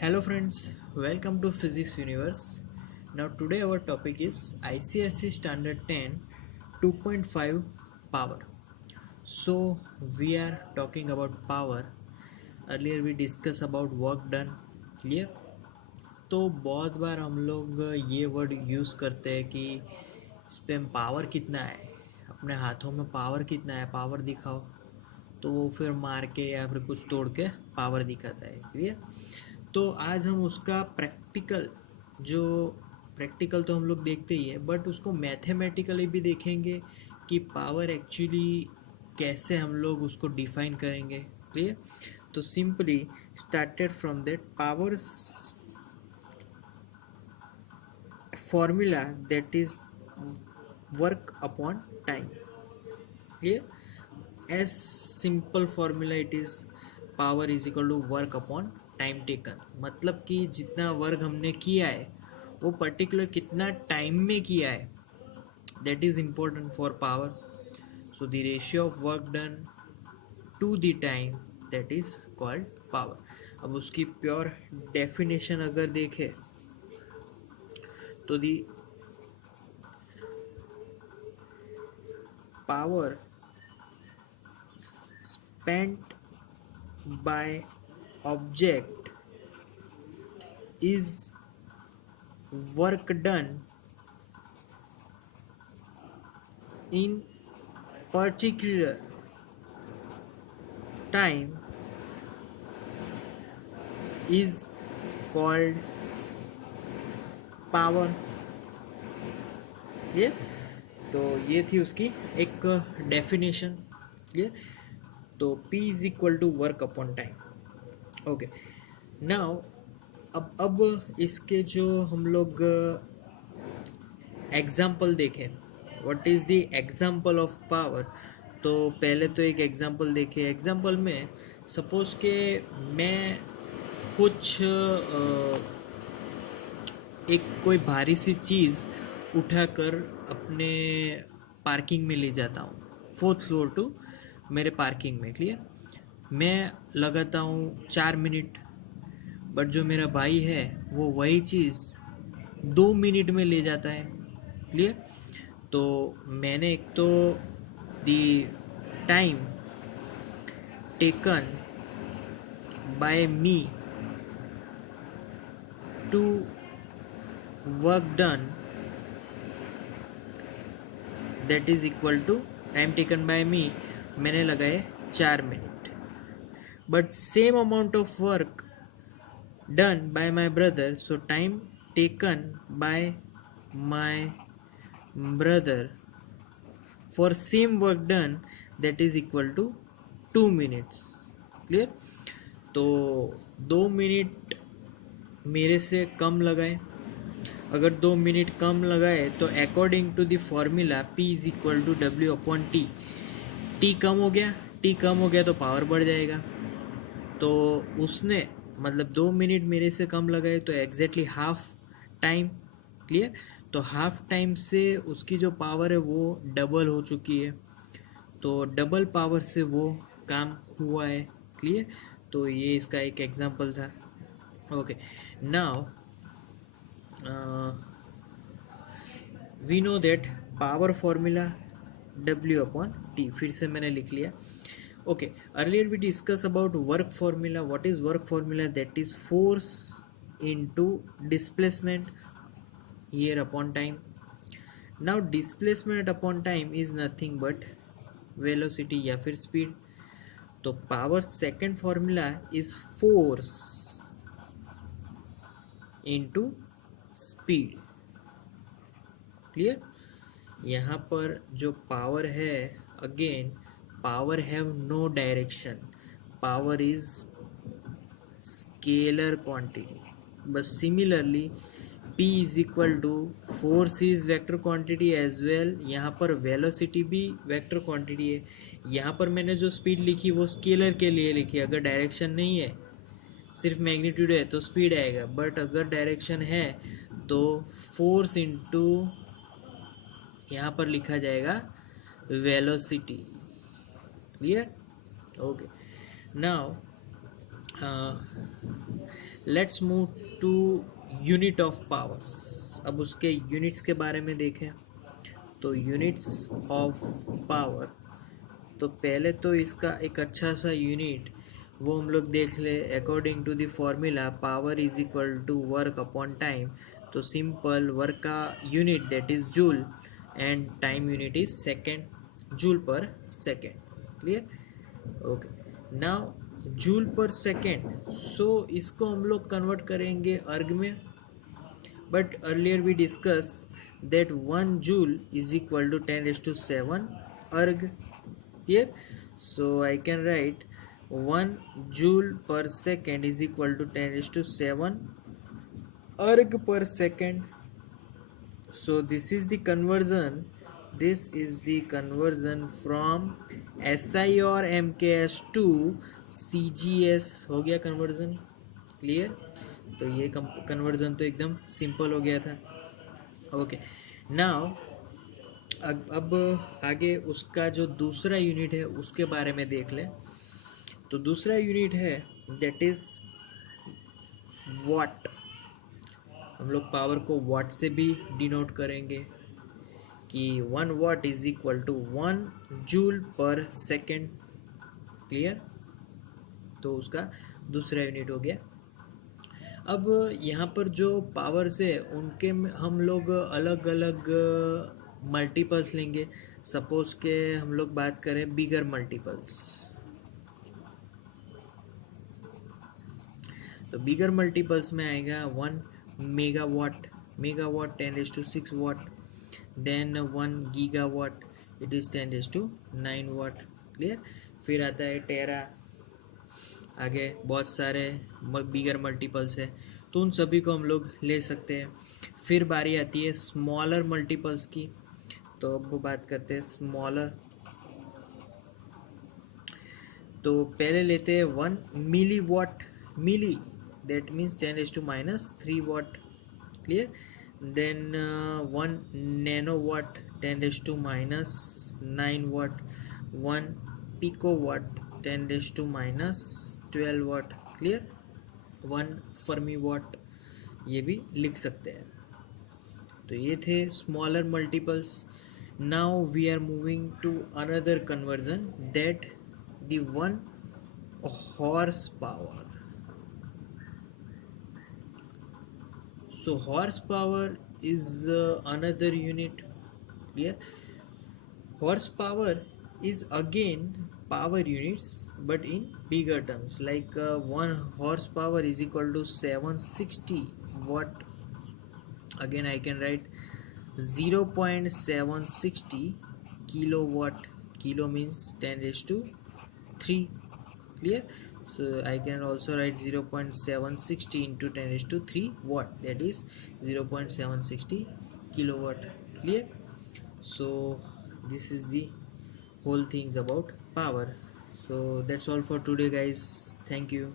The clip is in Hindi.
Hello friends, welcome to Physics Universe. Now today our topic is ICSE Standard 10 2.5 power. So we are talking about power. Earlier we discussed about work done. Clear? तो बहुत बार हम लोग ये वर्ड यूज़ करते हैं कि इस पे पावर कितना है, अपने हाथों में पावर कितना है, पावर दिखाओ। तो वो फिर मार के या फिर कुछ तोड़ के पावर दिखाता है। क्लियर? तो आज हम उसका जो प्रैक्टिकल तो हम लोग देखते ही है, बट उसको मैथमेटिकली भी देखेंगे कि पावर एक्चुअली कैसे हम लोग उसको डिफाइन करेंगे। क्लियर? तो simply started from that powers formula, that is work upon time. Here as simple formula it is power is equal to work upon time taken. मतलब कि जितना वर्क हमने किया है वो पर्टिकुलर कितना टाइम में किया है, that is important for power. So the ratio of work done to the time, that is called power. अब उसकी प्योर डेफिनेशन अगर देखें तो दी power spent by object is work done in particular time is called power। ये तो ये थी उसकी एक डेफिनेशन। ये तो P is equal to work upon time. Okay, now अब इसके जो हम लोग एग्जाम्पल देखें, what is the example of power. तो पहले तो एक एग्जाम्पल देखें। एग्जाम्पल में सपोज के मैं कुछ एक कोई भारी सी चीज़ उठाकर अपने पार्किंग में ले जाता हूँ, 4th फ्लोर टू मेरे पार्किंग में। क्लियर? मैं लगाता हूँ 4 मिनट, बट जो मेरा भाई है वो वही चीज़ 2 मिनट में ले जाता है। क्लियर? तो मैंने एक तो the time taken by me to work done, that is equal to time taken by me, मैंने लगाए 4 minute, but same amount of work done by my brother, so time taken by my brother for same work done, that is equal to 2 minutes। Clear? तो 2 मिनट मेरे से कम लगाए। अगर 2 मिनट कम लगाए तो according to the formula P is equal to W upon T. T कम हो गया, टी कम हो गया तो पावर बढ़ जाएगा। तो उसने मतलब 2 मिनट मेरे से कम लगाए तो एग्जैक्टली हाफ टाइम। क्लियर? तो हाफ टाइम से उसकी जो पावर है वो डबल हो चुकी है, तो डबल पावर से वो काम हुआ है। क्लियर? तो ये इसका एक एग्जांपल था। Okay, now we know that power formula W upon T, फिर से मैंने लिख लिया। Okay, earlier we discussed about work formula. What is work formula? That is force into displacement here upon time. Now displacement upon time is nothing but velocity या फिर speed. तो power second formula is force into speed. Clear? यहाँ पर जो power है, again power have no direction, power is scalar quantity, but similarly P is equal to force is vector quantity as well। यहाँ पर velocity भी vector quantity है। यहाँ पर मैंने जो speed लिखी वो scalar के लिए लिखी। अगर direction नहीं है, सिर्फ magnitude है तो speed आएगा, but अगर direction है तो force into यहाँ पर लिखा जाएगा velocity। Clear? Okay, now let's move to unit of powers. अब उसके यूनिट्स के बारे में देखें तो यूनिट्स ऑफ पावर, तो पहले तो इसका एक अच्छा सा यूनिट वो हम लोग देख ले। According to the formula power is equal to work upon time, तो सिंपल वर्क का unit that is joule and time unit is second, joule per second. Clear? Okay, now joule per second, so इसको हम लोग कन्वर्ट करेंगे अर्ग में। But earlier we discuss that 1 joule is equal to 10 raised to 7 erg here, so I can write 1 joule per second is equal to 10 raised to 7 erg per second. So this is the conversion, from SI or MKS to CGS हो गया कन्वर्जन। क्लियर? तो ये कन्वर्जन तो एकदम सिंपल हो गया था। ओके, नाउ अब आगे उसका जो दूसरा यूनिट है उसके बारे में देख लें। तो दूसरा यूनिट है दैट इज वाट। हम लोग पावर को वाट से भी डिनोट करेंगे कि 1 watt is equal to 1 joule per second. Clear? तो उसका दूसरा यूनिट हो गया। अब यहाँ पर जो पावर्स है उनके हम लोग अलग अलग मल्टीपल्स लेंगे। सपोज के हम लोग बात करें बिगर मल्टीपल्स, तो बिगर मल्टीपल्स में आएगा 1 megawatt, 10⁻⁶ watt, then 1 gigawatt, it is 10⁹ watt. Clear? फिर आता है टेरा, आगे बहुत सारे बिगर मल्टीपल्स है, तो उन सभी को हम लोग ले सकते हैं। फिर बारी आती है स्मॉलर मल्टीपल्स की, तो अब बात करते हैं स्मॉलर। तो पहले लेते हैं 1 milli watt, milli that means 10⁻³ watt. Clear? Then 1 nano watt, 10⁻⁹ watt, 1 pico watt, 10⁻⁻12 watt. Clear? 1 fermi watt, ये भी लिख सकते हैं। तो ये थे smaller multiples. Now we are moving to another conversion that the 1 horse power. So horsepower is another unit. Clear? Horsepower is again power units but in bigger terms, like 1 horsepower is equal to 760 watt. Again I can write 0.760 kilowatt. Kilo means 10⁻³ Clear? So I can also write 0.760 into 10⁻³ watt, that is 0.760 kilowatt. Clear? So this is the whole things about power. So that's all for today guys. Thank you.